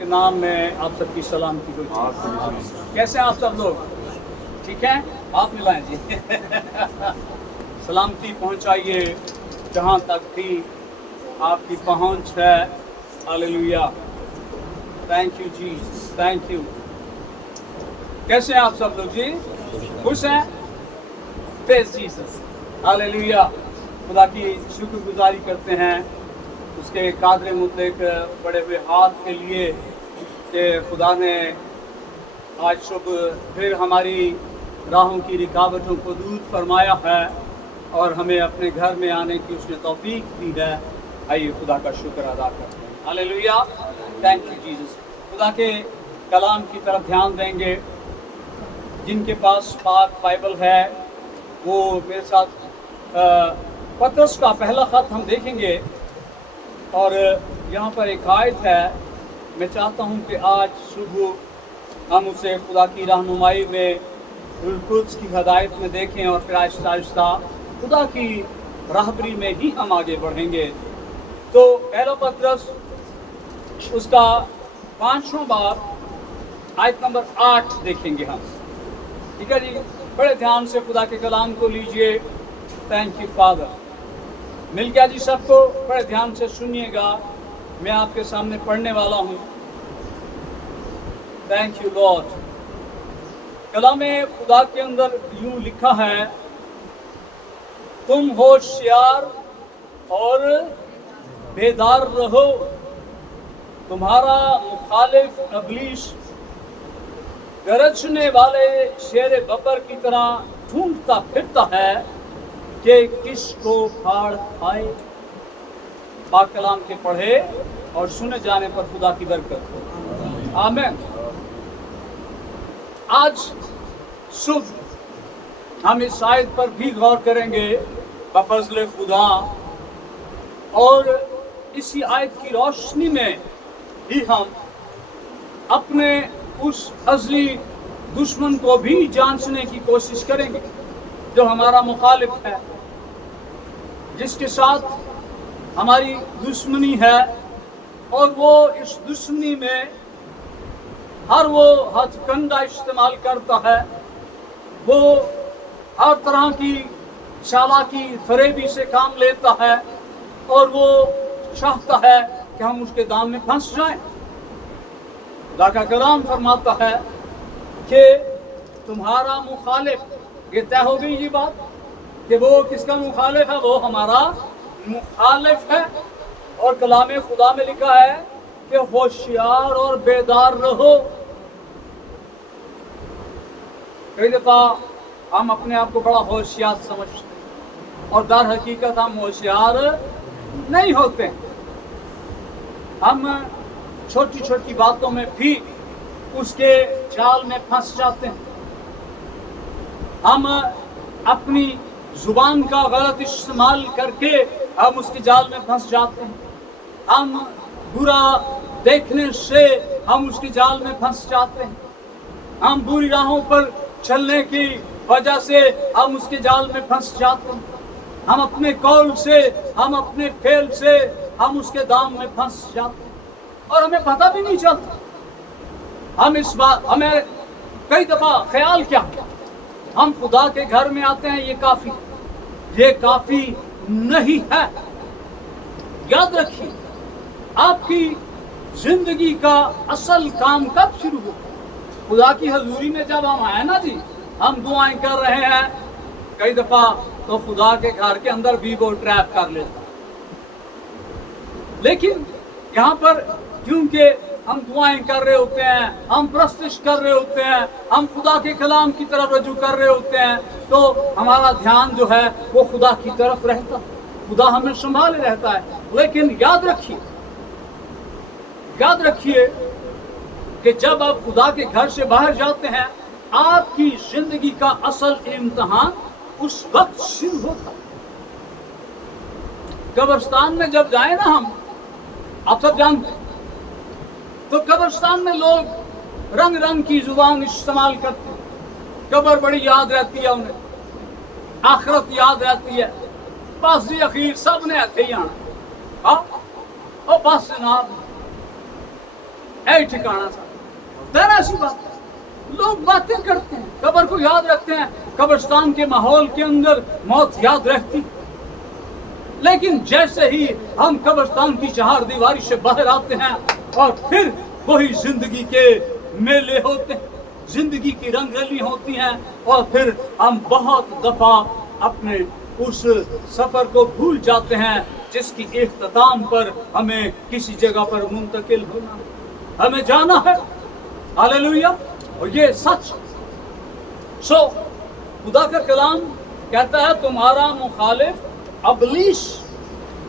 के नाम में आप सबकी सलामती हो। कैसे हैं आप सब लोग? ठीक हैं? आप मिलाएं जी। सलामती पहुंचाइए जहां तक भी आपकी पहुंच है। Hallelujah, thank you Jesus, thank you. कैसे हैं आप सब लोग जी? खुश हैं? Praise Jesus, hallelujah. खुदा की शुक्रगुजारी करते हैं उसके कादर मुतलक बड़े हुए हाथ के लिए कि खुदा ने आज सुबह फिर हमारी राहों की रुकावटों को दूर फरमाया है और हमें अपने घर में आने की उसने तौफीक दी है। आइए खुदा का शुक्र अदा करते हैं। Hallelujah, thank you Jesus. खुदा के कलाम की तरफ ध्यान देंगे। जिनके पास पाक बाइबल है वो मेरे साथ पतरस का पहला ख़त हम देखेंगे और यहाँ पर एक आयत है। मैं चाहता हूँ कि आज सुबह हम उसे खुदा की रहनुमाई में रूह कुद्स की हदायत में देखें और फिर आहिस्ता आहिस्ता खुदा की राहबरी में ही हम आगे बढ़ेंगे। तो पहला पतरस उसका 5वां बाब आयत नंबर 8 देखेंगे हम। ठीक है जी, बड़े ध्यान से खुदा के कलाम को लीजिए। Thank you father. मिल गया जी सबको? बड़े ध्यान से सुनिएगा, मैं आपके सामने पढ़ने वाला हूँ। Thank you Lord. कलाम खुदा के अंदर यूं लिखा है, तुम होशियार और बेदार रहो। तुम्हारा मुखालिफ इब्लीस गरजने वाले शेर बबर की तरह ढूंढता फिरता है कि किसको फाड़ खाए। पाक कलाम के पढ़े और सुने जाने पर खुदा की बरकत हो। आमीन। आज सुबह हम इस आयत पर भी गौर करेंगे बफज़ल खुदा और इसी आयत की रोशनी में ही हम अपने उस अज़ली दुश्मन को भी जांचने की कोशिश करेंगे जो हमारा मुखालिफ है, जिसके साथ हमारी दुश्मनी है। और वो इस दुश्मनी में हर वो हथकंडा इस्तेमाल करता है, वो हर तरह की चालाकी फरेबी से काम लेता है और वो चाहता है कि हम उसके दाम में फंस जाएं। खुदा का कलाम फरमाता है कि तुम्हारा मुखालिफ, ये तय हो गई ये बात कि वो किसका मुखालिफ है? वो हमारा मुखालिफ है। और कलाम खुदा में लिखा है कि होशियार और बेदार रहो। कई दफा हम अपने आप को बड़ा होशियार समझते हैं और दर हकीकत हम होशियार नहीं होते। हम छोटी छोटी बातों में भी उसके जाल में फंस जाते हैं। हम अपनी जुबान का गलत इस्तेमाल करके हम उसके जाल में फंस जाते हैं। हम बुरा देखने से हम उसके जाल में फंस जाते हैं। हम बुरी राहों पर चलने की वजह से हम उसके जाल में फंस जाते हैं। हम अपने कौल से, हम अपने फेल से हम उसके दाम में फंस जाते हैं और हमें पता भी नहीं चलता। हम इस बात, हमें कई दफा ख्याल क्या, हम खुदा के घर में आते हैं, ये काफी नहीं है। याद रखिए, आपकी जिंदगी का असल काम कब शुरू हो? खुदा की हजूरी में जब हम आए ना जी, हम दुआएं कर रहे हैं, कई दफा तो खुदा के घर के अंदर भी वो ट्रैप कर लेता। लेकिन यहाँ पर क्योंकि हम दुआएं कर रहे होते हैं, हम प्रस्तुत कर रहे होते हैं, हम खुदा के कलाम की तरफ रजू कर रहे होते हैं, तो हमारा ध्यान जो है वो खुदा की तरफ रहता है, खुदा हमें संभाले रहता है। लेकिन याद रखिए कि जब आप खुदा के घर से बाहर जाते हैं, आपकी जिंदगी का असल इम्तिहान उस वक्त शुरू होता है। कब्रिस्तान में जब जाए ना हम, आप सब जानते हैं, तो कब्रिस्तान में लोग रंग रंग की जुबान इस्तेमाल करते हैं। कब्र बड़ी याद रहती है उन्हें, आखिरत याद रहती है, बस जी अखीर सब ने इत्थे ही आना। और बस जनाब ऐ ठिकाना था। जरा सी बात है, लोग बातें करते हैं, कब्र को याद रखते हैं, कब्रिस्तान के माहौल के अंदर मौत याद रहती, लेकिन जैसे ही हम कब्रिस्तान की चार दीवारी से बाहर आते हैं और फिर वही जिंदगी के मेले होते हैं, जिंदगी की रंगरली होती हैं, और फिर हम बहुत दफा अपने उस सफर को भूल जाते हैं जिसकी इख्तिताम पर हमें किसी जगह पर मुंतकिल होना, हमें जाना है। हालेलुया। और ये सच। खुदा का कलाम कहता है तुम्हारा मुखालिफ अबलीस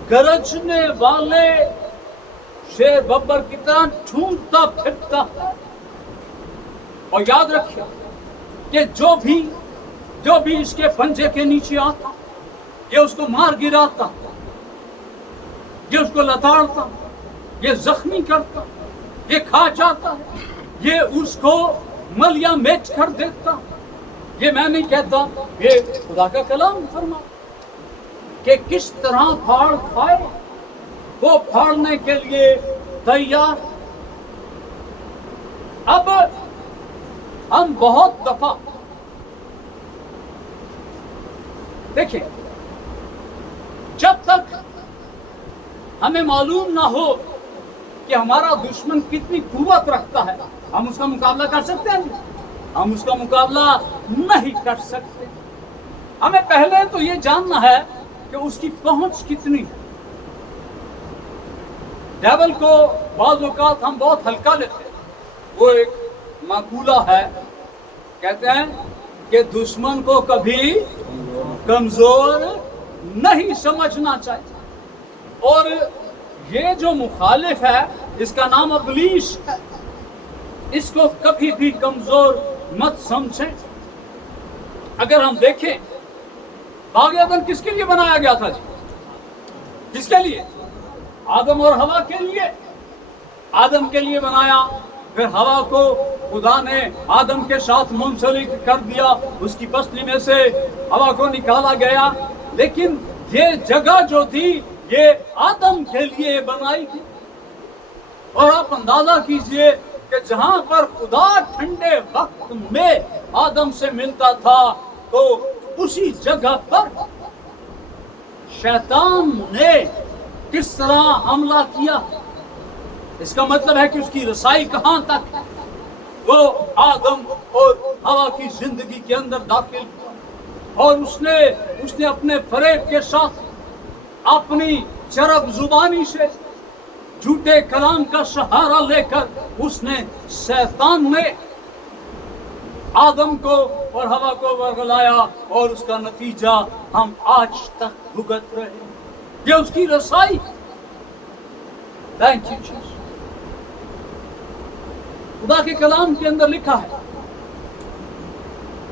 गरजने वाले शेर बब्बर की तरह ढूंढता फिरता है। और याद रखिए कि जो भी इसके पंजे के नीचे आता, ये उसको मार गिराता, ये उसको लताड़ता, ये जख्मी करता, ये खा जाता, ये उसको मलिया मेच कर देता। ये मैं नहीं कहता, ये खुदा का कलाम फरमा कि किस तरह फाड़ खाए, वो फाड़ने के लिए तैयार। अब हम बहुत दफा देखिए, जब तक हमें मालूम ना हो कि हमारा दुश्मन कितनी कुव्वत रखता है, हम उसका मुकाबला कर सकते हैं? हम उसका मुकाबला नहीं कर सकते। हमें पहले तो ये जानना है कि उसकी पहुंच कितनी है। डेविल को बाज़ औक़ात हम बहुत हल्का लेते हैं। वो एक मक़ूला है, कहते हैं कि दुश्मन को कभी कमजोर नहीं समझना चाहिए। और ये जो मुखालिफ है, इसका नाम अबलीस है, इसको कभी भी कमजोर मत समझें। अगर हम देखें, बाग़ एदन किसके लिए बनाया गया था जी? किसके लिए? आदम और हवा के लिए। आदम के लिए बनाया, फिर हवा को खुदा ने आदम के साथ मुंसलिक कर दिया, उसकी पसली में से हवा को निकाला गया। लेकिन ये जगह जो थी, ये आदम के लिए बनाई थी। और आप अंदाजा कीजिए कि जहां पर खुदा ठंडे वक्त में आदम से मिलता था, तो उसी जगह पर शैतान ने किस तरह हमला किया। इसका मतलब है कि उसकी रसाई कहां तक है? वो आदम और हवा की जिंदगी के अंदर दाखिल हुआ, और उसने अपने फरेब के साथ, अपनी चरब जुबानी से, झूठे कलाम का सहारा लेकर, उसने शैतान ने आदम को और हवा को वर्गलाया, और उसका नतीजा हम आज तक भुगत रहे हैं। ये उसकी रसाई। Thank you Jesus. खुदा के कलाम के अंदर लिखा है,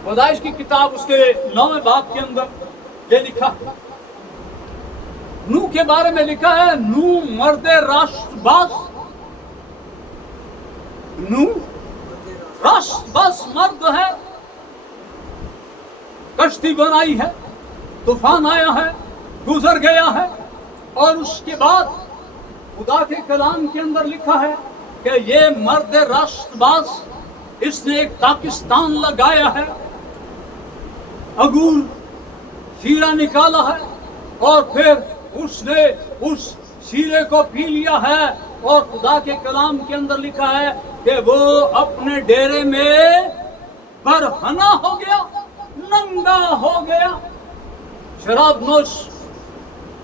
पैदाइश की किताब उसके 9वें बाब के अंदर ये लिखा है, नूह के बारे में लिखा है, नूह मर्दे राष्ट्रबाज, नूह राष्ट्रबाज मर्द है। कश्ती बनाई है, तूफान आया है, गुजर गया है, और उसके बाद खुदा के कलाम के अंदर लिखा है कि ये मर्द राष्ट्रबाज, इसने एक पाकिस्तान लगाया है, अगूर शीरा निकाला है, और फिर उसने उस शीरे को पी लिया है। और खुदा के कलाम के अंदर लिखा है कि वो अपने डेरे में बरहना हो गया, नंगा हो गया। शराब नोश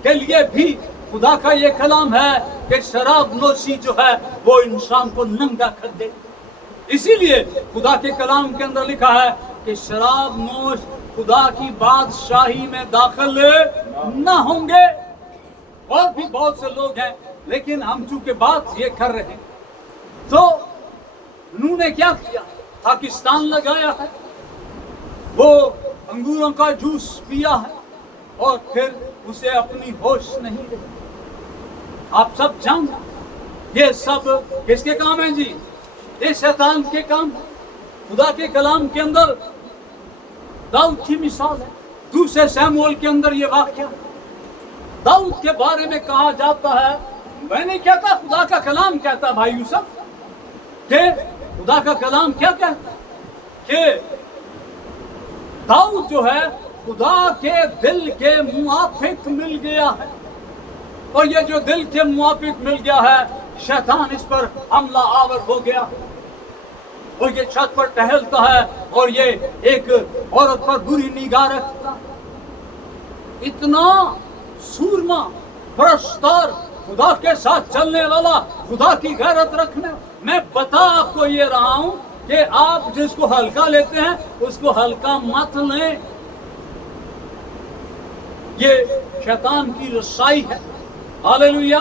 के लिए भी खुदा का ये कलाम है कि शराब नोशी जो है वो इंसान को नंगा कर दे। इसीलिए खुदा के कलाम के अंदर लिखा है कि शराब नोश खुदा की बादशाही में दाखिल न होंगे। और भी बहुत से लोग हैं, लेकिन हम चूंकि बात ये कर रहे हैं, तो नूह ने क्या किया? पाकिस्तान लगाया है, वो अंगूरों का जूस पिया है, और फिर उसे अपनी होश नहीं रही। आप सब जानते, ये सब किसके काम हैं जी? ये शैतान के काम। खुदा के कलाम के अंदर दाऊद की मिसाल है, दूसरे शमूएल के अंदर ये वाक़या दाऊद के बारे में कहा जाता है। मैं नहीं कहता, खुदा का कलाम कहता भाई यूसुफ, کہ خدا کا کلام کیا کہتا ہے کہ داؤد جو ہے خدا کے دل کے موافق مل گیا ہے، اور یہ جو دل کے موافق مل گیا ہے، شیطان اس پر حملہ آور ہو گیا، اور یہ چھت پر ٹہلتا ہے اور یہ ایک عورت پر بری نگاہ رکھتا، اتنا سورما پرستار خدا کے ساتھ چلنے والا، خدا کی غیرت رکھنے۔ میں بتا آپ کو یہ رہا ہوں کہ آپ جس کو ہلکا لیتے ہیں اس کو ہلکا مت لیں، یہ شیطان کی رسائی ہے۔ ہاللیلویا۔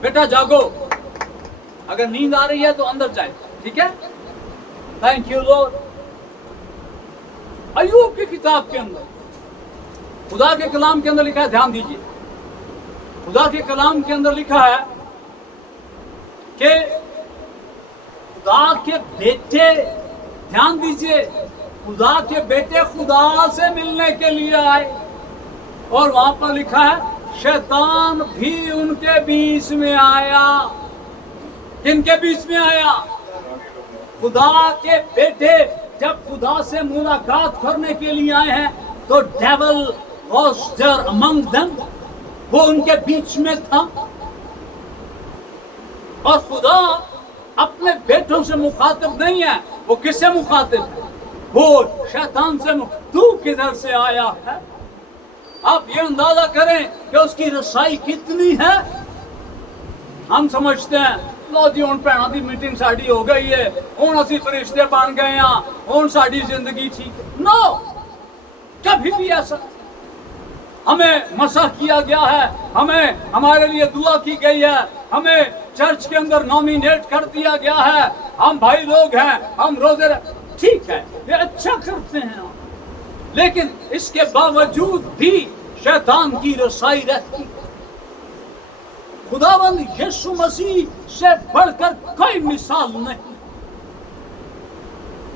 بیٹا جاگو، اگر نیند آ رہی ہے تو اندر جائے، ٹھیک ہے؟ Thank you lord. ایوب کی کتاب کے اندر خدا کے کلام کے اندر لکھا ہے، دھیان دیجیے، خدا کے کلام کے اندر لکھا ہے کہ خدا کے بیٹے، دھیان دیجیے، خدا کے بیٹے خدا سے ملنے کے لیے آئے، اور وہاں پر لکھا ہے شیطان بھی ان کے بیچ میں آیا۔ کن کے بیچ میں آیا؟ خدا کے بیٹے جب خدا سے ملاقات کرنے کے لیے آئے ہیں تو ڈیول واز دیئر امنگ دم، وہ ان کے بیچ میں تھا، اور خدا اپنے بیٹوں سے مخاطب نہیں ہے، وہ کس سے مخاطب ہے؟ وہ شیطان سے تو کدھر سے آیا ہے؟ آپ یہ اندازہ کریں کہ اس کی رسائی کتنی ہے۔ ہم سمجھتے ہیں لو جی ہن بھੈਣਾਂ دی میٹنگ ساڈی ہو گئی ہے، ہن اسی فرشتے بن گئے ہاں، ہن ساڈی زندگی ٹھیک ہے۔ نو، کبھی بھی ایسا ہمیں مسح کیا گیا ہے، ہمیں ہمارے لیے دعا کی گئی ہے، ہمیں چرچ کے اندر نامینیٹ کر دیا گیا ہے، ہم بھائی لوگ ہیں، ہم روزے ٹھیک ہے، یہ اچھا کرتے ہیں، لیکن اس کے باوجود بھی شیطان کی رسائی رہتی ہے۔ خداوند یسوع مسیح سے بڑھ کر کوئی مثال نہیں۔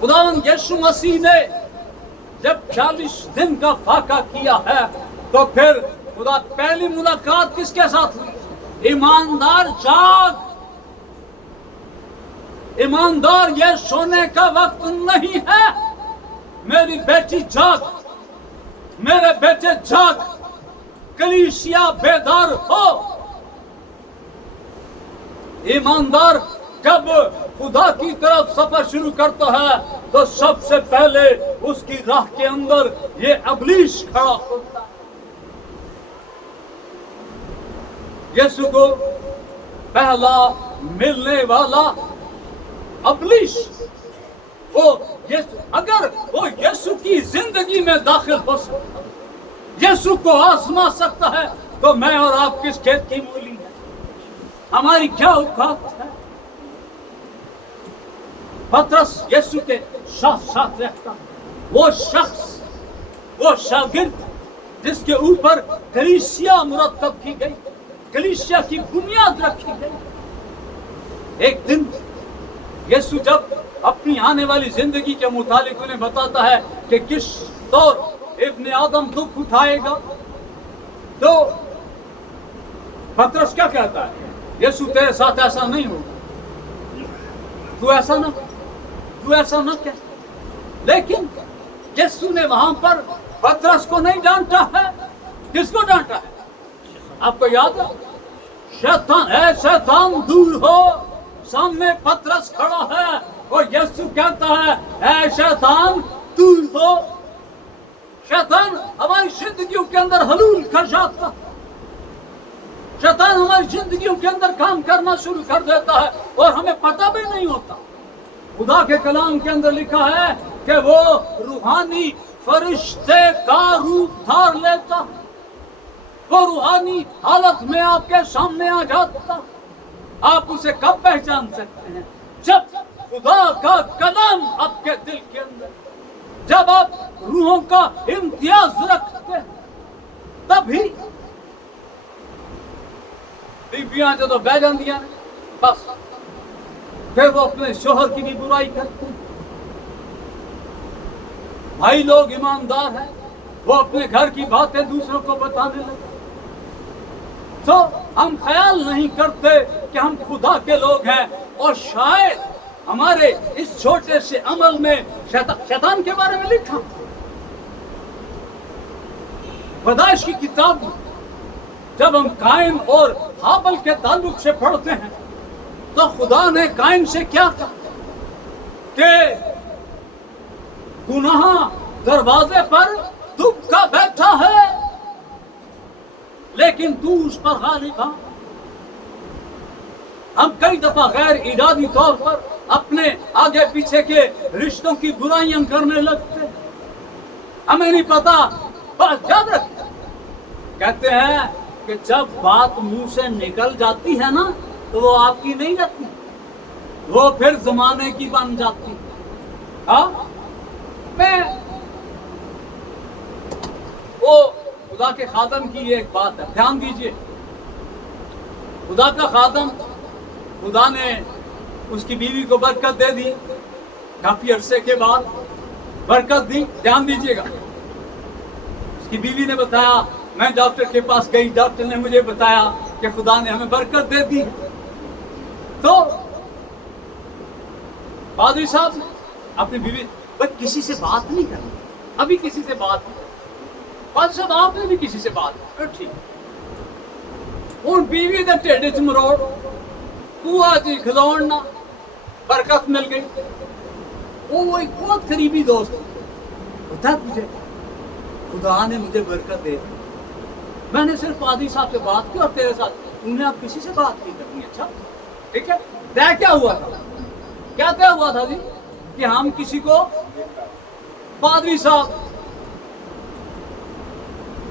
خداوند یسوع مسیح نے جب 40 دن کا فاقہ کیا ہے تو پھر خدا پہلی ملاقات کس کے ساتھ ہوئی؟ ایماندار جاگ، ایماندار، یہ سونے کا وقت نہیں ہے، میری بیٹی جاگ، میرے بیٹے جاگ، کلیسیا بیدار ہو۔ ایماندار جب خدا کی طرف سفر شروع کرتا ہے تو سب سے پہلے اس کی راہ کے اندر یہ ابلیس کھڑا ہوتا ہے۔ یسوع کو پہلا ملنے والا ابلیس، وہ اگر وہ یسوع کی زندگی میں داخل ہو سکتا ہے، یسوع کو آزما سکتا ہے، تو میں اور آپ کس کھیت کی مولی ہیں؟ ہماری کیا اوقات ہے؟ پترس یسوع کے ساتھ ساتھ رہتا، وہ شخص، وہ شاگرد جس کے اوپر کلیسیا مرتب کی گئی، کلیسیا کی بنیاد رکھی گئی۔ ایک دن یسوع جب اپنی آنے والی زندگی کے متعلق انہیں بتاتا ہے کہ کس طور ابن آدم دکھ اٹھائے گا، تو پترس کیا کہتا ہے؟ یسوع تیرے ساتھ ایسا نہیں ہوگا، تو ایسا نہ کہہ۔ لیکن یسوع نے وہاں پر پترس کو نہیں ڈانٹا ہے، کس کو ڈانٹا ہے؟ آپ کو یاد ہے؟ شیطان، اے شیطان دور ہو، سامنے پترس کھڑا ہے اور یسوع کہتا ہے اے شیطان دور ہو۔ شیطان ہماری زندگیوں کے اندر حلول کر جاتا ہے، شیطان ہماری زندگیوں کے اندر کام کرنا شروع کر دیتا ہے اور ہمیں پتہ بھی نہیں ہوتا۔ خدا کے کلام کے اندر لکھا ہے کہ وہ روحانی فرشتے کا روپ دھار لیتا ہے، وہ روحانی حالت میں آپ کے سامنے آ جاتا۔ آپ اسے کب پہچان سکتے ہیں؟ جب خدا کا کلام آپ کے دل کے اندر، جب آپ روحوں کا امتیاز رکھتے ہیں، تبھی بیبیاں جو بہ جاندیاں بس پھر وہ اپنے شوہر کی بھی برائی کرتے ہیں۔ بھائی لوگ ایماندار ہیں، وہ اپنے گھر کی باتیں دوسروں کو بتانے لگے، تو ہم خیال نہیں کرتے کہ ہم خدا کے لوگ ہیں، اور شاید ہمارے اس چھوٹے سے عمل میں شیطان کے بارے میں لکھا. پیدائش کی کتاب میں جب ہم قائن اور ہابل کے تعلق سے پڑھتے ہیں تو خدا نے قائن سے کیا کہا کہ گناہ دروازے پر دبکا بیٹھا ہے لیکن تو اس پر غالب آ. ہم کئی دفعہ غیر ارادی طور پر اپنے آگے پیچھے کے رشتوں کی برائیاں کرنے لگتے. ہمیں نہیں پتا. بس یاد رکھیں کہتے ہیں کہ جب بات منہ سے نکل جاتی ہے نا تو وہ آپ کی نہیں رہتی, وہ پھر زمانے کی بن جاتی. ہاں میں وہ خدا کے خادم کی یہ ایک بات ہے, دھیان دیجئے. خدا کا خادم, خدا نے اس کی بیوی کو برکت دے دی, کافی عرصے کے بعد برکت دی. دھیان دیجئے گا, اس کی بیوی نے بتایا میں ڈاکٹر کے پاس گئی, ڈاکٹر نے مجھے بتایا کہ خدا نے ہمیں برکت دے دی. تو پادری صاحب نے اپنی بیوی, بس کسی سے بات نہیں کرنی, ابھی کسی سے بات نہیں. پادری صاحب آپ نے بھی کسی سے بات نہیں, ٹھیک. ہوں بیوی کا ٹھڈ چ مروڑ, بوا جی کھلوڑنا, برکت مل گئی. وہ ایک بہت قریبی دوست بتا تجھے خدا نے مجھے برکت دے دی, میں نے صرف پادری صاحب سے بات کی اور تیرے ساتھ تم نے اب کسی سے بات نہیں کرنی. اچھا ٹھیک ہے. طے کیا ہوا تھا, کیا طے ہوا تھا جی کہ ہم کسی کو, پادری صاحب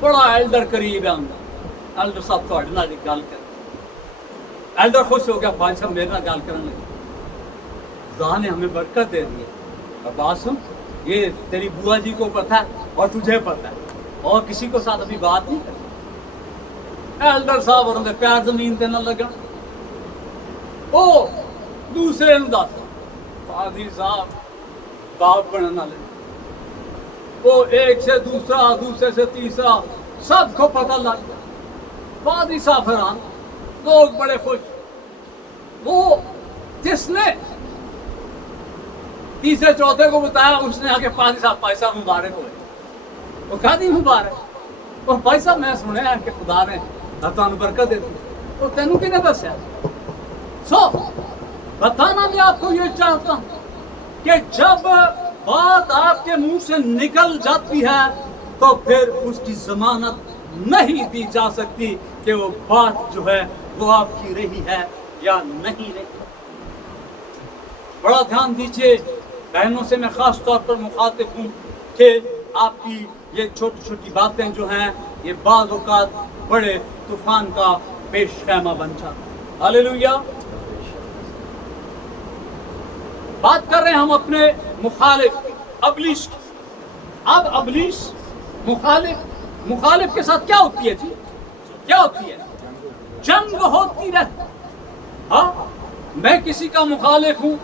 بڑا ایلڈر قریب ہے, ایلڈر صاحب تھوڑے نال گل کر, ایلڈر خوش ہو گیا, پادری صاحب میرے نال گل کرنے لگے. خدا نے ہمیں برکت دے دی ہے. اب بات سن, یہ تیری بوا جی کو پتا ہے اور تجھے پتا ہے, اور کسی کو ساتھ ابھی بات نہیں کرنی. ایلڈر صاحب اور اندر پیار زمین تے نہ لگن. او دوسرے نو دس, پادری صاحب باپ بننے والے, وہ ایک سے دوسرا, دوسرے سے تیسرا, سب کو پتہ لگ گیا. پادری صاحب حیران, لوگ بڑے خوش. وہ جس نے تیسرے چوتھے کو بتایا اس نے آگے پادری صاحب مبارک ہوئے. وہ کہا دی مبارک, اور بھائی صاحب میں سنیا کہ خدا نے تمہیں برکت دے دی, اور تینوں کی نے دسیا. سو بتانا میں آپ کو یہ چاہتا ہوں کہ جب بات آپ کے منہ سے نکل جاتی ہے تو پھر اس کی ضمانت نہیں دی جا سکتی کہ وہ بات جو ہے وہ آپ کی رہی ہے یا نہیں رہی. بڑا دھیان دیجیے, بہنوں سے میں خاص طور پر مخاطب ہوں کہ آپ کی یہ چھوٹی چھوٹی باتیں جو ہیں یہ بعض اوقات بڑے طوفان کا پیش خیمہ بن جاتا ہے. ہاللیلویا. بات کر رہے ہیں ہم اپنے مخالف ابلیس کی. اب ابلیس مخالف کے ساتھ کیا ہوتی ہے جی, کیا ہوتی ہے؟ جنگ ہوتی رہتی. ہاں میں کسی کا مخالف ہوں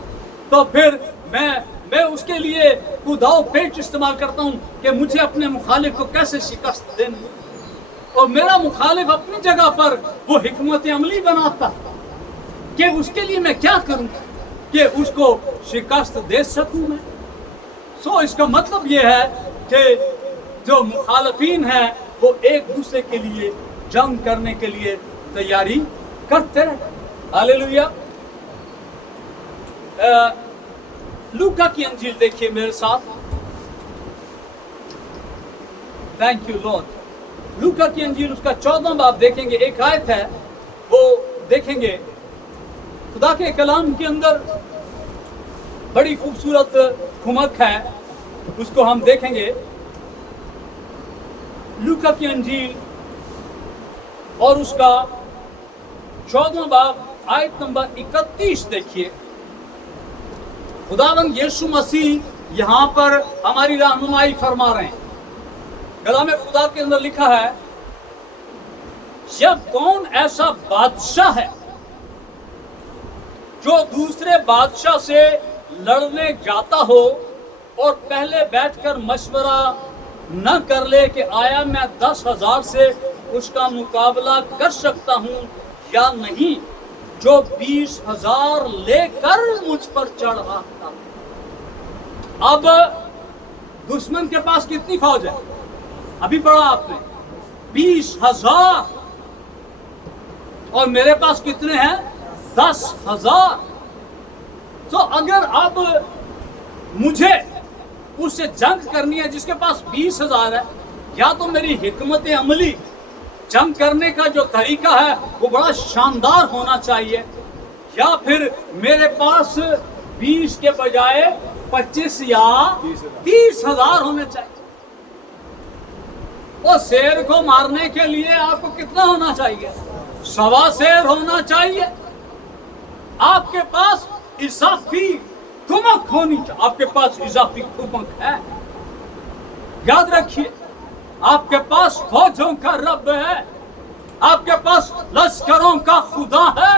تو پھر میں اس کے لیے داؤ پیچ استعمال کرتا ہوں کہ مجھے اپنے مخالف کو کیسے شکست دینی, اور میرا مخالف اپنی جگہ پر وہ حکمت عملی بناتا کہ اس کے لیے میں کیا کروں کہ اس کو شکست دے سکوں میں. سو اس کا مطلب یہ ہے کہ جو مخالفین ہیں وہ ایک دوسرے کے لیے جنگ کرنے کے لیے تیاری کرتے رہے. ہاللیلویا. لوکا کی انجیل دیکھیے میرے ساتھ. Thank you Lord. لوکا کی انجیل اس کا 14واں باب دیکھیں گے, ایک آیت ہے وہ دیکھیں گے. خدا کے کلام کے اندر بڑی خوبصورت کھمک ہے, اس کو ہم دیکھیں گے. لوکا کی انجیل اور اس کا 14واں باب آیت نمبر 31 دیکھیے. خداوند یسوع مسیح یہاں پر ہماری رہنمائی فرما رہے ہیں. کلام خدا کے اندر لکھا ہے, جب کون ایسا بادشاہ ہے جو دوسرے بادشاہ سے لڑنے جاتا ہو اور پہلے بیٹھ کر مشورہ نہ کر لے کہ آیا میں 10,000 سے اس کا مقابلہ کر سکتا ہوں یا نہیں, जो 20,000 लेकर मुझ पर चढ़ा था। अब दुश्मन के पास कितनी फौज है? अभी पढ़ा आपने 20,000, और मेरे पास कितने हैं? 10,000। तो अगर अब मुझे उससे जंग करनी है जिसके पास 20,000 है, या तो मेरी हिकमत अमली जंग करने का जो तरीका है वो बड़ा शानदार होना चाहिए, या फिर मेरे पास 20 के बजाय 25 या 30,000 होने चाहिए। और शेर को मारने के लिए आपको कितना होना चाहिए? 1.25 शेर होना चाहिए। आपके पास इजाफी कुमक होनी चाहिए। आपके पास इजाफी कुमक है। याद रखिए, आपके पास फौजों का रब है, आपके पास लश्करों का खुदा है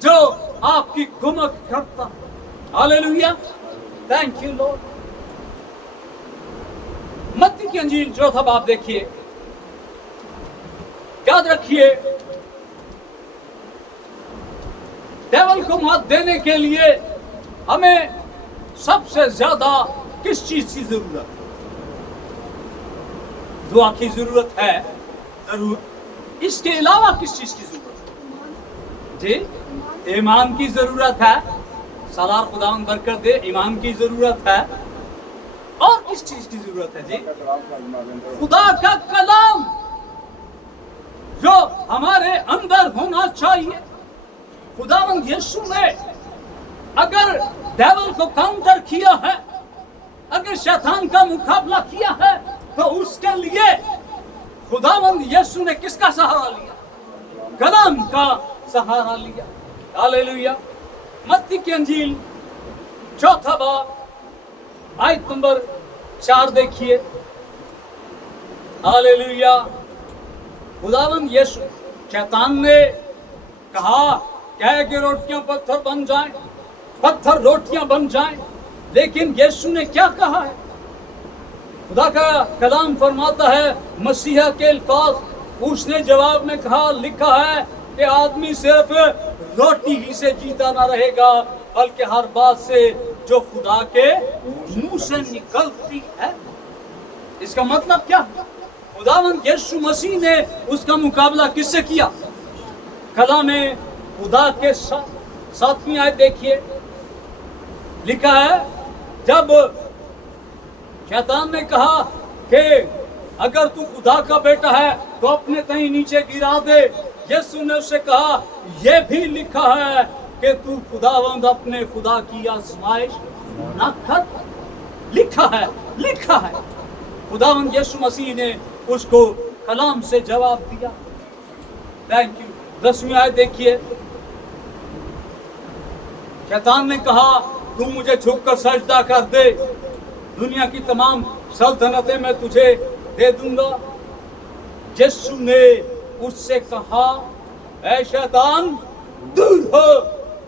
जो आपकी कुमक करता है। Hallelujah, thank you Lord. मत्ती की अंजील 4 बाब देखिए, याद रखिए, डेविल को मात देने के लिए हमें सबसे ज्यादा किस चीज की जरूरत है? दुआ की जरूरत है जरूर। इसके अलावा किस चीज की जरूरत है? जी, ईमान की जरूरत है। सलार खुदावंद बरकत दे। ईमान की जरूरत है। और किस चीज की जरूरत है? जी, खुदा का कलाम जो हमारे अंदर होना चाहिए। खुदावंद यीशु ने अगर डेविल को काउंटर किया है, अगर शैतान का मुकाबला किया है, तो उसके लिए खुदावंद यीशु ने किसका सहारा लिया? कलाम का सहारा लिया। हालेलुया। मत्ती की अंजील 4 बाब आयत नंबर 4 देखिए। हालेलुया। खुदावंद यीशु, शैतान ने कहा क्या कि रोटियां पत्थर बन जाएं, पत्थर रोटियां बन जाएं, लेकिन यीशु ने क्या कहा है? खुदा का कलाम फरमाता है, मसीहा के अल्फाज, उसने जवाब में कहा, लिखा है कि आदमी सिर्फ रोटी ही से जीता ना रहेगा, बल्कि हर बात से जो खुदा के मुंह से निकलती है। इसका मतलब क्या? खुदावंद यीशु मसीह ने उसका मुकाबला किससे किया? कलाम में खुदा के साथ। 7वीं आयत देखिए, लिखा है, जब शैतान ने कहा कि अगर तू खुदा का बेटा है तो अपने कहीं नीचे गिरा दे, यीशु ने उससे कहा, यह भी लिखा है कि तू खुदावंद अपने खुदा की आजमाइश न कर। लिखा है, लिखा है। खुदावंद यीशु मसीह ने उसको कलाम से जवाब दिया। Thank you. 10वीं आयत देखिए, शैतान ने कहा, तू मुझे झुककर सजदा कर दे, दुनिया की तमाम सल्तनतें मैं तुझे दे दूंगा। यीशु ने उससे कहा, ऐ शैतान दूर हो,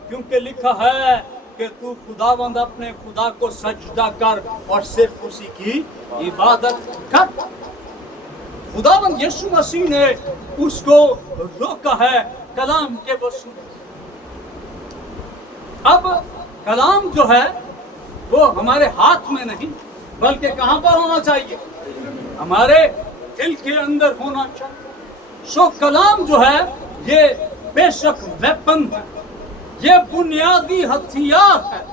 क्योंकि लिखा है कि तू खुदावंद अपने खुदा को सजदा कर और सिर्फ उसी की इबादत कर। खुदावंद यीशु मसीह ने उसको रोका है कलाम के वसूल। अब कलाम जो है वो हमारे हाथ में नहीं, बल्कि कहां पर होना चाहिए? हमारे दिल के अंदर होना चाहिए। सो कलाम जो है ये बेशक वेपन है, ये बुनियादी हथियार है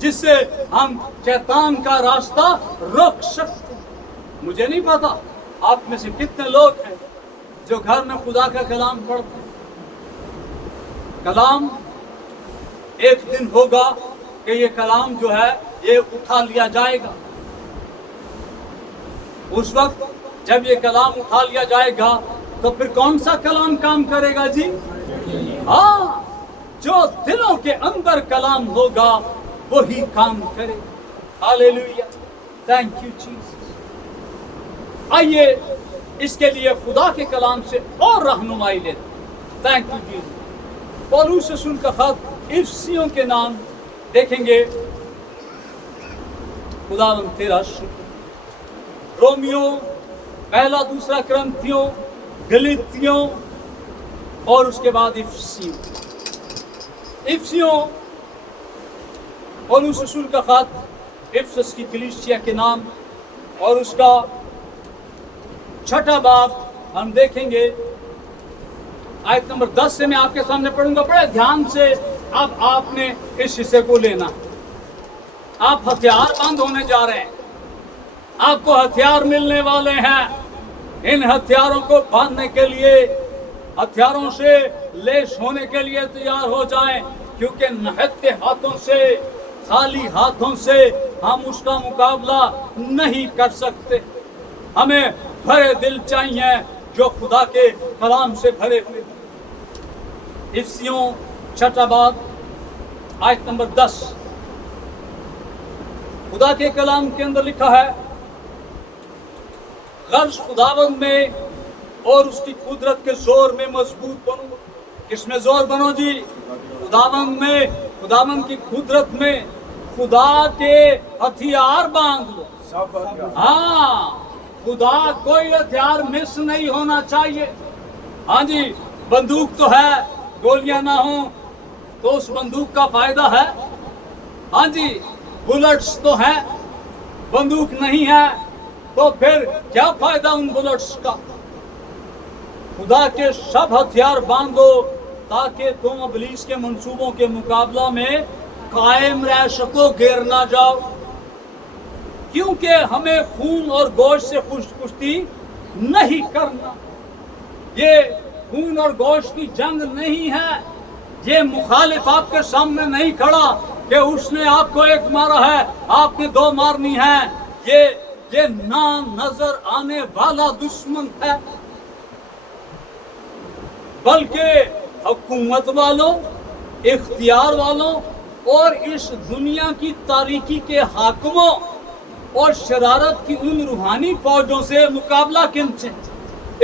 जिससे हम शैतान का रास्ता रोक सकते हैं। मुझे नहीं पता आप में से कितने लोग हैं जो घर में खुदा का कलाम पढ़ते हैं। कलाम एक दिन होगा कि ये कलाम जो है ये उठा लिया जाएगा। उस वक्त जब ये कलाम उठा लिया जाएगा तो फिर कौन सा कलाम काम करेगा? जी हाँ, जो दिलों के अंदर कलाम होगा वही काम करेगा। Hallelujah, thank you Jesus. आइए इसके लिए खुदा के कलाम से और रहनुमाई लेते। Thank you Jesus. पौलुस रसूल का खत इफिसियों के नाम देखेंगे। खुदावंद तेरा शुक्र। रोमियो, पहला दूसरा करंथियों, गलीतियों اور اس کے بعد افسیوں اور اس رسول کا خط افسس کی کلیسیا کے نام اور اس کا 6 باب ہم دیکھیں گے آیت نمبر 10 سے میں آپ کے سامنے پڑھوں گا. بڑے دھیان سے اب آپ نے اس حصے کو لینا. آپ ہتھیار بند ہونے جا رہے ہیں, آپ کو ہتھیار ملنے والے ہیں. ان ہتھیاروں کو باندھنے کے لیے, ہتھیاروں سے لیس ہونے کے لیے تیار ہو جائیں, کیونکہ نہتے ہاتھوں سے, خالی ہاتھوں سے ہم اس کا مقابلہ نہیں کر سکتے. ہمیں بھرے دل چاہیے جو خدا کے کلام سے بھرے ہوئے. افسیوں 6 باب آیت نمبر 10. خدا کے کلام کے اندر لکھا ہے, غرض خداوند میں اور اس کی قدرت کے زور میں مضبوط بنو. کس میں زور بنو جی؟ خداوند میں, خداوند کی قدرت میں. خدا کے ہتھیار باندھ لو. ہاں, خدا کوئی ہتھیار مس نہیں ہونا چاہیے. ہاں جی, بندوق تو ہے, گولیاں نہ ہوں تو اس بندوق کا فائدہ ہے. ہاں جی, بلٹس تو ہیں, بندوق نہیں ہے تو پھر کیا فائدہ ان بلٹس کا. خدا کے سب ہتھیار باندھو تاکہ تم ابلیس کے منصوبوں کے مقابلہ میں قائم رہ سکو, گر نہ جاؤ. کیونکہ ہمیں خون اور گوشت سے کشتی نہیں کرنا. یہ خون اور گوشت کی جنگ نہیں ہے. یہ مخالف آپ کے سامنے نہیں کھڑا کہ اس نے آپ کو ایک مارا ہے, آپ نے 2 مارنی ہے. یہ نہ نظر آنے والا دشمن ہے, بلکہ حکومت والوں, اختیار والوں اور اس دنیا کی تاریکی کے حاکموں اور شرارت کی ان روحانی فوجوں سے مقابلہ کن سے؟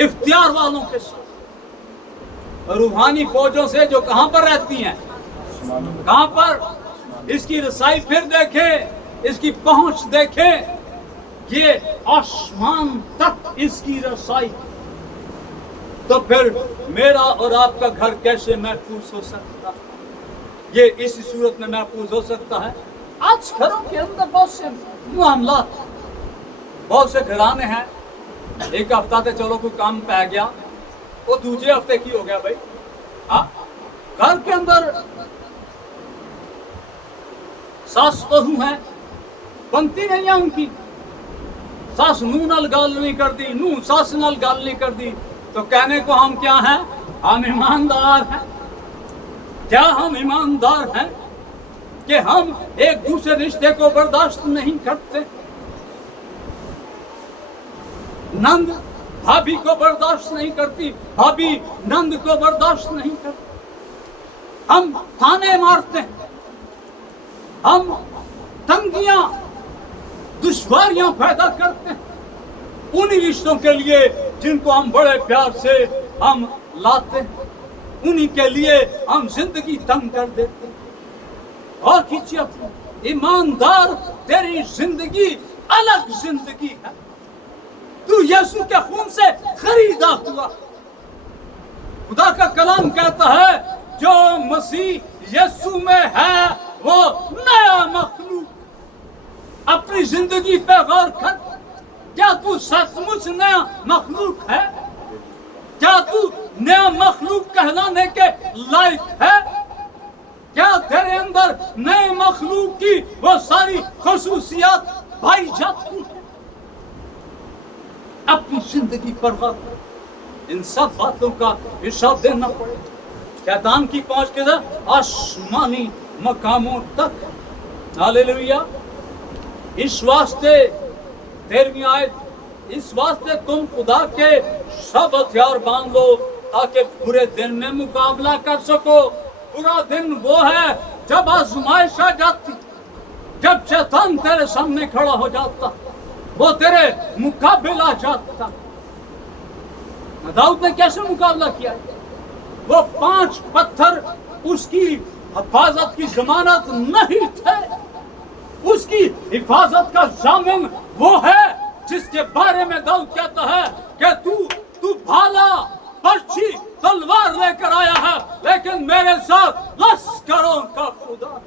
اختیار والوں کے ساتھ. روحانی فوجوں سے جو کہاں پر رہتی ہیں, کہاں پر. اس کی رسائی پھر دیکھیں, اس کی پہنچ دیکھیں, یہ آسمان تک اس کی رسائی. تو پھر میرا اور آپ کا گھر کیسے محفوظ ہو سکتا؟ یہ اسی صورت میں محفوظ ہو سکتا ہے. آج گھروں کے اندر بہت سے معاملات, بہت سے گھرانے ہیں. ایک ہفتہ تے چلو کوئی کام پہ گیا, وہ دوسرے ہفتے کی ہو گیا بھائی. گھر کے اندر ساس بہو ہیں, بنتی نہیں ہے ان کی. ساس نو نال گال نہیں کرتی, نو ساس نال گال نہیں کرتی, تو کہنے کو ہم کیا ہیں؟ ہم ایماندار ہیں. کیا ہم ایماندار ہیں کہ ہم ایک دوسرے رشتے کو برداشت نہیں کرتے؟ نند بھابھی کو برداشت نہیں کرتی, بھابھی نند کو برداشت نہیں کرتی. ہم تانے مارتے ہیں, ہم تنگیاں, دشواریاں پیدا کرتے ہیں انہی رشتوں کے لیے جن کو ہم بڑے پیار سے ہم لاتے ہیں. انہی کے لیے ہم زندگی تنگ کر دیتے ہیں. اور کیجیے, ایماندار تیری زندگی الگ زندگی ہے. تو یسوع کے خون سے خریدا ہوا. خدا کا کلام کہتا ہے جو مسیح یسوع میں ہے وہ نیا مخلوق. اپنی زندگی پہ غور کر. کیا تو سچ مچ نیا مخلوق ہے؟ کیا تو نیا مخلوق کہلانے کے لائق ہے؟ کیا تیرے اندر نئے مخلوق کی وہ ساری خصوصیات پائی جاتی ہیں؟ اپنی زندگی پر غور کر. ان سب باتوں کا حساب دینا پڑے. شیطان کی پہنچ کے آسمانی مقاموں تک. ہاللیلویا. اس واسطے 13ویں آیت, اس واسطے تم خدا کے سب ہتھیار باندھ لو تاکہ برے دن میں مقابلہ کر سکو. برا دن وہ ہے جب آزمائش آ جاتی, جب شیطان تیرے سامنے کھڑا ہو جاتا, وہ تیرے مقابل آ جاتا. داؤد نے کیسے مقابلہ کیا؟ وہ 5 پتھر اس کی حفاظت کی ضمانت نہیں تھے. اس کی حفاظت کا ضامن وہ ہے جس کے بارے میں داؤد کہتا ہے کہ تو بھالا پرچھی तलवार लेकर आया है, लेकिन मेरे साथ लश्करों का खुदा,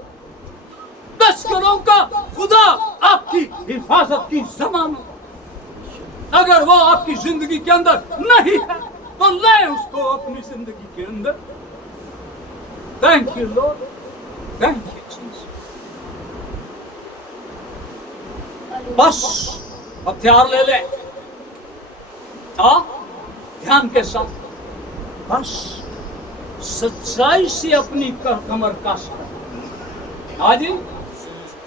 लश्करों का खुदा आपकी हिफाजत की जमानत। अगर वो आपकी जिंदगी के अंदर नहीं है तो ले उसको अपनी जिंदगी के अंदर। Thank you Lord, thank you Jesus. बस हथियार ले ले, हाँ, ध्यान के साथ, बस सच्चाई से अपनी कमर कस कर। हाँ जी,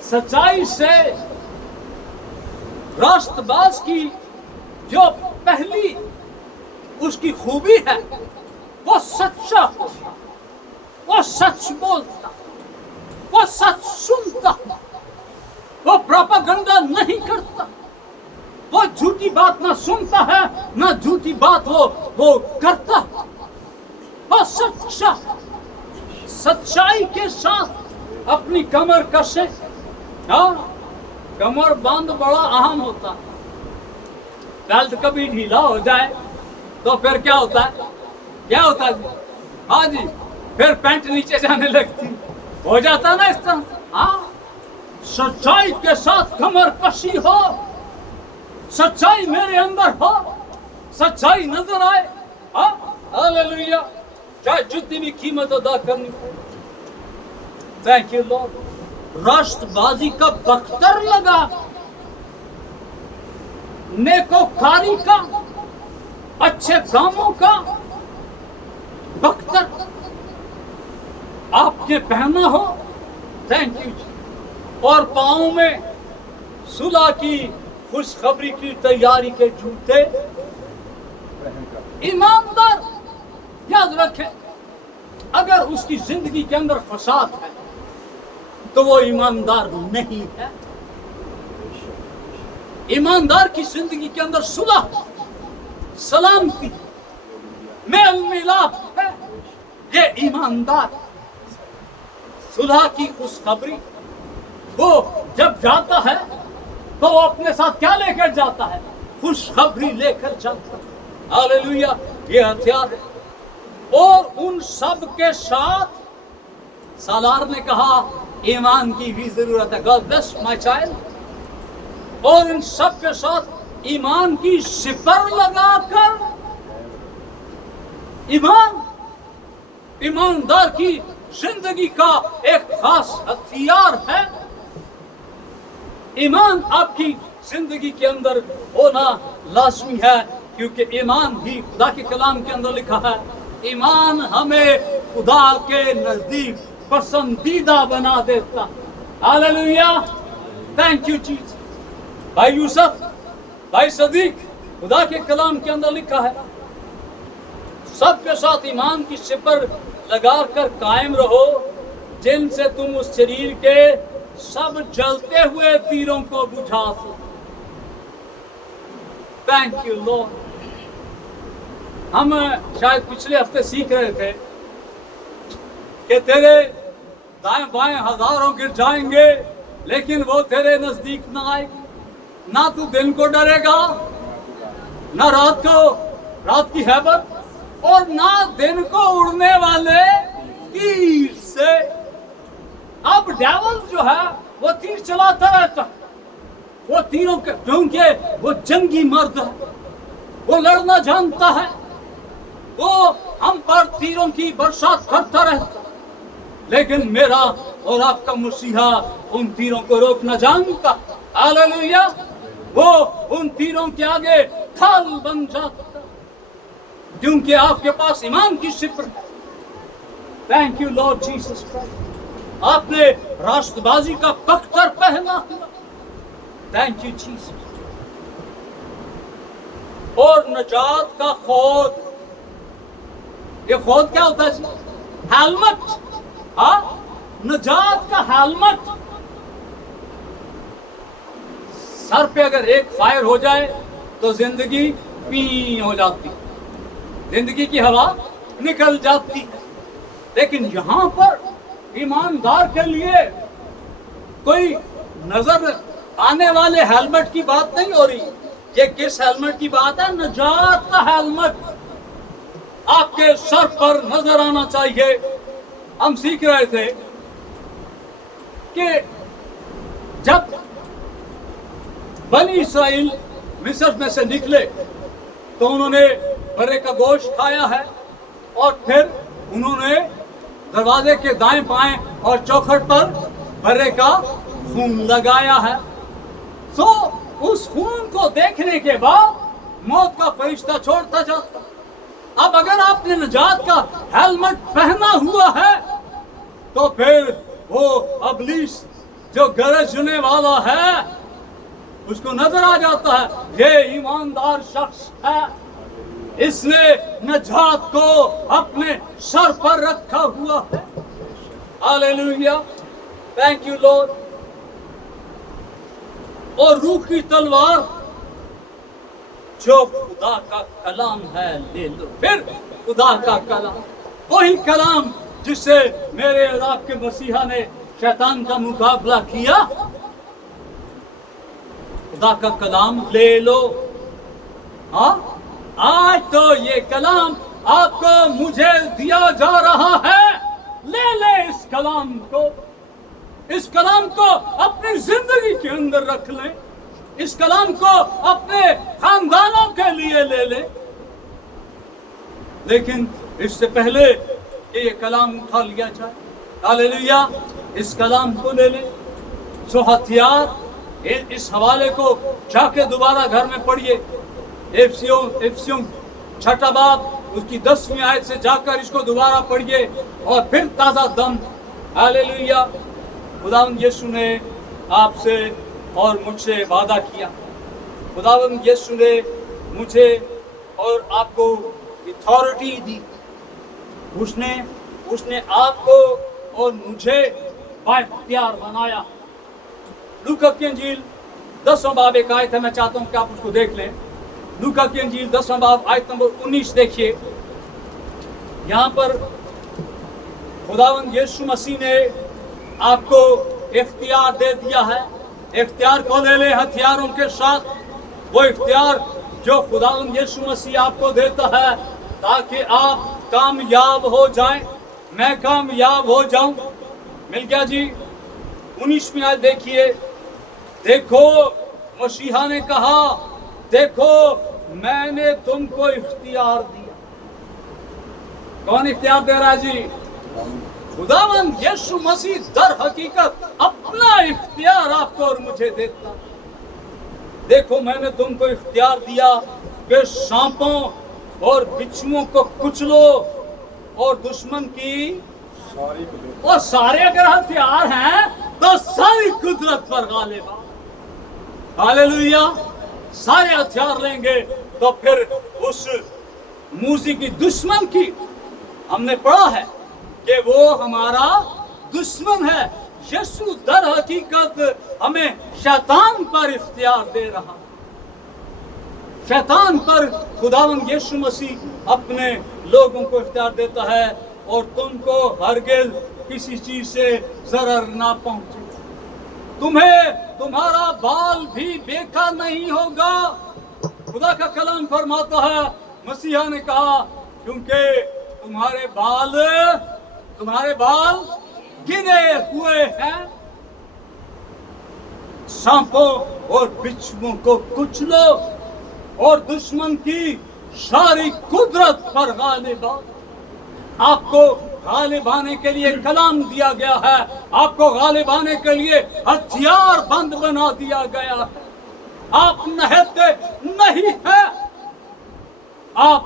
सच्चाई से। रास्तबाज की जो पहली उसकी खूबी है वो सच्चा होता, वो सच बोलता, वो सच सुनता, वो प्रोपेगेंडा नहीं करता, वो झूठी बात ना सुनता है ना झूठी बात वो करता। वो सच्चा, सच्चाई के साथ अपनी कमर कसे। हाँ, कमर बांध बड़ा अहम होता है। बेल्ट कभी ढीला हो जाए तो फिर क्या होता है, क्या होता है? हाँ जी, फिर पैंट नीचे जाने लगती, हो जाता ना इस तरह। हाँ, सच्चाई के साथ कमर कसी हो, सच्चाई मेरे अंदर हो, सच्चाई नजर आए। हाँ, हालेलुया, चाहे जितनी भी कीमत अदा करनी पड़े। Thank you Lord. राष्ट्रबाजी का बख्तर लगा, नेकोकारी का, अच्छे कामों का बख्तर आपने पहना हो। Thank you. और पाँव में सुलह की खुशखबरी की तैयारी के जूते। ईमानदार, याद रखें, अगर उसकी जिंदगी के अंदर फसाद है तो वो ईमानदार नहीं है। ईमानदार की जिंदगी के अंदर सुलह, सलामती, मेल मिलाप है। ये ईमानदार सुलह की खुशखबरी, वो जब जाता है तो वो अपने साथ क्या लेकर जाता है? खुशखबरी लेकर जाता है। हालेलुया, ये हथियार है। और उन सब के साथ सालार ने कहा ईमान की भी जरूरत है। God bless my child. और इन सब के साथ ईमान की सिपर लगाकर, ईमान ईमानदार की जिंदगी का एक खास हथियार है। ईमान आपकी जिंदगी के अंदर होना लाजमी है, क्योंकि ईमान भी खुदा के कलाम के अंदर लिखा है, ईमान हमें खुदा के नजदीक पसंदीदा बना देता। Hallelujah, thank you Jesus. भाई यूसुफ, भाई सदीक, खुदा के कलाम के अंदर लिखा है, सबके साथ ईमान की सिपर लगा कर कायम रहो, जिनसे तुम उस शरीर के सब जलते हुए तीरों को बुझा सको। Thank you Lord. हम शायद पिछले हफ्ते सीख रहे थे कि तेरे दाएं बाएं हजारों गिर जाएंगे लेकिन वो तेरे नजदीक ना आएगी। ना तू दिन को डरेगा, ना रात को, रात की हैबत, और ना दिन को उड़ने वाले तीर से। अब डेविल जो है वो तीर चलाता रहता है, वो तीरों के, क्योंकि वो जंगी मर्द है, वो लड़ना जानता है, वो हम पर तीरों की बरसात करता रहता। लेकिन मेरा और आपका मसीहा उन तीरों को रोकना जानता। हालेलुया, वो उन तीरों के आगे ढाल बन जाता, क्योंकि आपके पास ईमान की सिपर है। Thank you Lord Jesus Christ. आपने राष्ट्रबाजी का बख्तर पहना हुआ। Thank you Jesus. और नजात का खोद, ये खोद क्या होता है? हेलमेट। हाँ, नजात का हेलमेट। सर पे अगर एक फायर हो जाए तो जिंदगी पी हो जाती, जिंदगी की हवा निकल जाती। लेकिन यहाँ पर ईमानदार के लिए कोई नजर आने वाले हेलमेट की बात नहीं हो रही। ये किस हेलमेट की बात है? नजात का हेलमेट। आपके सर पर नजर आना चाहिए। हम सीख रहे थे कि जब बनी इस्राइल मिस्र में से निकले तो उन्होंने बर्रे का गोश्त खाया है और फिर उन्होंने दरवाजे के दाएं बाएं और चौखट पर बर्रे का खून लगाया है। तो उस खून को देखने के बाद मौत का फरिश्ता छोड़ता जाता। अब अगर आपने नजात का हेलमेट पहना हुआ है तो फिर वो अबलीस जो गरजने वाला है उसको नजर आ जाता है, ये ईमानदार शख्स है, इसने नजात को अपने सर पर रखा हुआ है। Hallelujah, thank you Lord. और रूह की तलवार जो खुदा का कलाम है ले लो। फिर खुदा का कलाम, वही कलाम जिससे मेरे और आपके मसीहा ने शैतान का मुकाबला किया, खुदा का कलाम ले लो। हाँ, आज तो ये कलाम आपको मुझे दिया जा रहा है, ले ले इस कलाम को। इस कलाम को अपनी जिंदगी के अंदर रख लें, इस कलाम को अपने खानदानों के लिए ले लें। लेकिन इससे पहले कि ये कलाम उठा लिया जाए, हालेलुया, इस कलाम को ले लें। जो हथियार, इस हवाले को जाके दोबारा घर में पढ़िए। एफिसियों छठा बाब उसकी 10वीं आयत से जाकर इसको दोबारा पढ़िए और फिर ताजा दम। हालेलुया, खुदावंद यीशु ने आपसे और मुझसे वादा किया। खुदावंद यीशु ने मुझे और आपको अथॉरिटी दी। उसने आपको और मुझे बाइख्तियार बनाया। लूका की इंजील 10वां बाब एक आयत है, मैं चाहता हूं कि आप उसको देख लें। लूका की इंजील 10वां बाब आयत नंबर 19 देखिए। यहाँ पर खुदावंद यीशु मसीह ने आपको इख्तियार दे दिया है। इख्तियार को ले ले हथियारों के साथ, वो इख्तियार जो खुदावंद यीशु मसीह आपको देता है ताकि आप कामयाब हो जाएं, मैं कामयाब हो जाऊं। मिल गया जी। 19वीं आयत देखिए। देखो, मसीहा ने कहा, देखो मैंने तुमको इख्तियार दिया। कौन इख्तियार दे रहा है जी? खुदावंद यीशु मसीह दर हकीकत अपना इख्तियार आपको और मुझे देता। देखो मैंने तुमको इख्तियार दिया कि सांपों और बिच्छुओं को कुचलो और दुश्मन की और सारे अगर हथियार हैं तो सारी कुदरत पर गालिब। हालेलुया, सारे हथियार लेंगे तो फिर उस मूसी की दुश्मन की, हमने पढ़ा है कि वो हमारा दुश्मन है। यीशु दर हकीकत हमें शैतान पर इख्तियार दे रहा। शैतान पर खुदावंद यीशु मसीह अपने लोगों को इख्तियार देता है और तुमको हरगिज़ किसी चीज से जरर ना पहुंचे। तुम्हें तुम्हारा बाल भी बेकार नहीं होगा। खुदा का कलाम फरमाता है, मसीहा ने कहा, क्योंकि तुम्हारे बाल गिने हुए हैं। सांपों और बिच्छुओं को कुचलो और दुश्मन की सारी कुदरत पर गालिब आओ। आपको गालिब आने के लिए कलाम दिया गया है, आपको गालिब आने के लिए हथियार बंद बना दिया गया है। आप नहते नहीं हैं, आप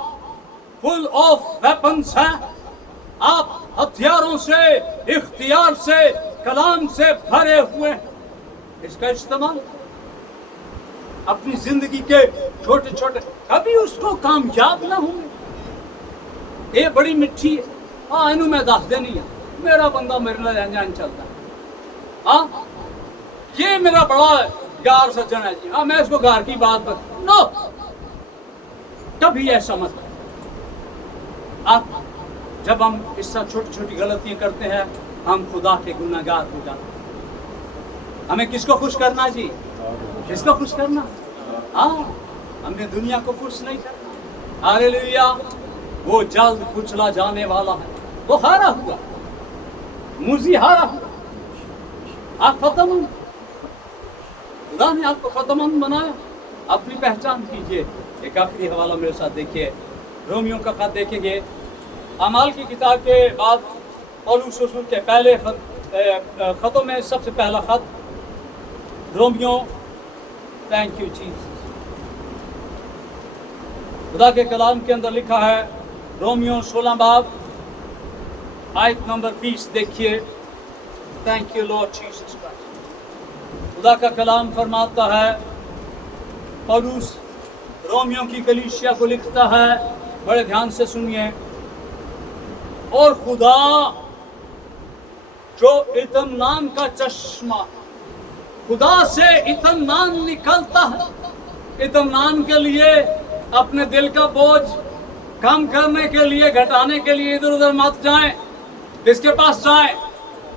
फुल ऑफ वेपन्स हैं। आप हथियारों से, इख्तियार से, कलाम से भरे हुए हैं। इसका इस्तेमाल अपनी जिंदगी के छोटे छोटे, कभी उसको कामयाब ना होंगे। ये बड़ी मिठी है। हाँ, इनू मैं दस देनी है, मेरा बंदा मेरे नाल जान चलता है। हाँ, ये मेरा बड़ा यार सज्जन है जी। हाँ, मैं इसको घर की बात बता, नो, कभी ऐसा मत। आप जब हम इस सब छोटी छोटी गलतियां करते हैं, हम खुदा के गुनाहगार हो जाते हैं। हमें किसको खुश करना जी? किसको खुश करना? हाँ, हमने दुनिया को खुश नहीं करना। हालेलुया, वो जल्द कुचला जाने वाला है। वो हारा हुआ, मुर्जी हारा हुआ, आप फतमंद, खुदा ने आपको फतमंद बनाया। अपनी पहचान कीजिए। एक आखिरी हवाला मेरे साथ देखिए, रोमियो का खत देखेंगे। अमाल की किताब के बाद पौलुस रसूल के पहले खतों में सबसे पहला खत रोमियो। Thank you Jesus. खुदा के कलाम के अंदर लिखा है, रोमियो 16 बाब आयत नंबर 20 देखिए। Thank you Lord Jesus Christ. खुदा का कलाम फरमाता है, पौलुस रोमियो की कलीसिया को लिखता है, बड़े ध्यान से सुनिए। और खुदा जो इत्मीनान का चश्मा, खुदा से इत्मीनान निकलता है। इत्मीनान के लिए अपने दिल का बोझ कम करने के लिए, घटाने के लिए इधर उधर मत जाएं। किसके पास जाएं?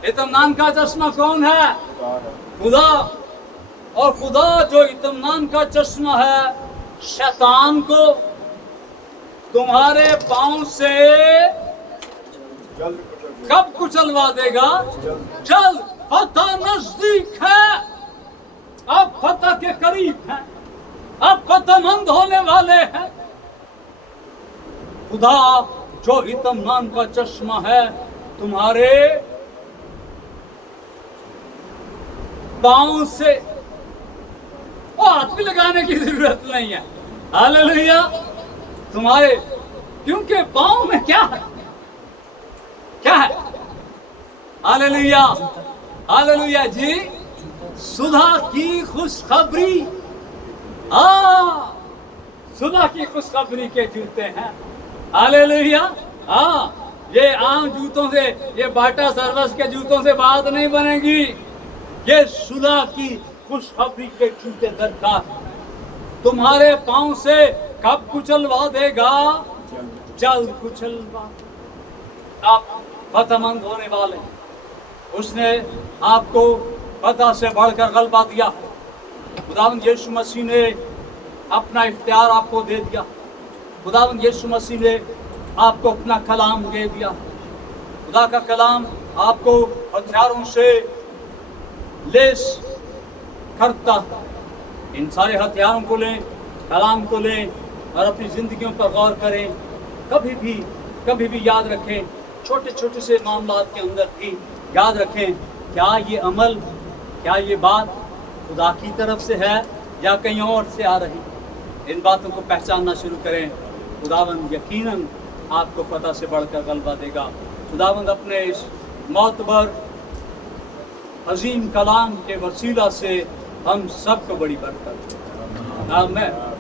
इत्मीनान का चश्मा कौन है? खुदा। और खुदा जो इत्मीनान का चश्मा है, शैतान को तुम्हारे पांव से कब कुचलवा देगा? जल्द। फतह नजदीक है, अब फतह के करीब है, अब फतहमंद होने वाले हैं। खुदा जो इत्मीनान का चश्मा है, तुम्हारे पांव से, वो हाथ भी लगाने की जरूरत नहीं है। हालेलुया। तुम्हारे, क्योंकि पांव में क्या है? क्या है? हालेलुया, हालेलुया जी। सुधा की खुशखबरी, सुधा की खुशखबरी के जूते हैं। हालेलुया। ये आम जूतों से, ये बाटा सर्विस के जूतों से बात नहीं बनेगी। ये सुधा की खुशखबरी के जूते दरकार तुम्हारे पांव से कब कुचलवा देगा? जल्द कुचलवा। आप फतहमंद होने वाले। उसने आपको फतह से बढ़कर गलबा दिया। खुदावंद यीशु मसीह ने अपना इख्तियार आपको दे दिया। खुदावंद यीशु मसीह ने आपको अपना कलाम दे दिया। खुदा का कलाम आपको हथियारों से लेस करता। इन सारे हथियारों को लें, कलाम को लें और अपनी जिंदगियों पर गौर करें। कभी भी याद रखें, छोटे छोटे से मामलात के अंदर भी याद रखें, क्या ये अमल, क्या ये बात खुदा की तरफ से है या कहीं और से आ रही। इन बातों को पहचानना शुरू करें। खुदावंद यकीनन आपको पता से बढ़कर गलबा देगा। खुदावंद अपने इस मोतबर अजीम कलाम के वसीला से हम सबको बड़ी बरकत। आमीन।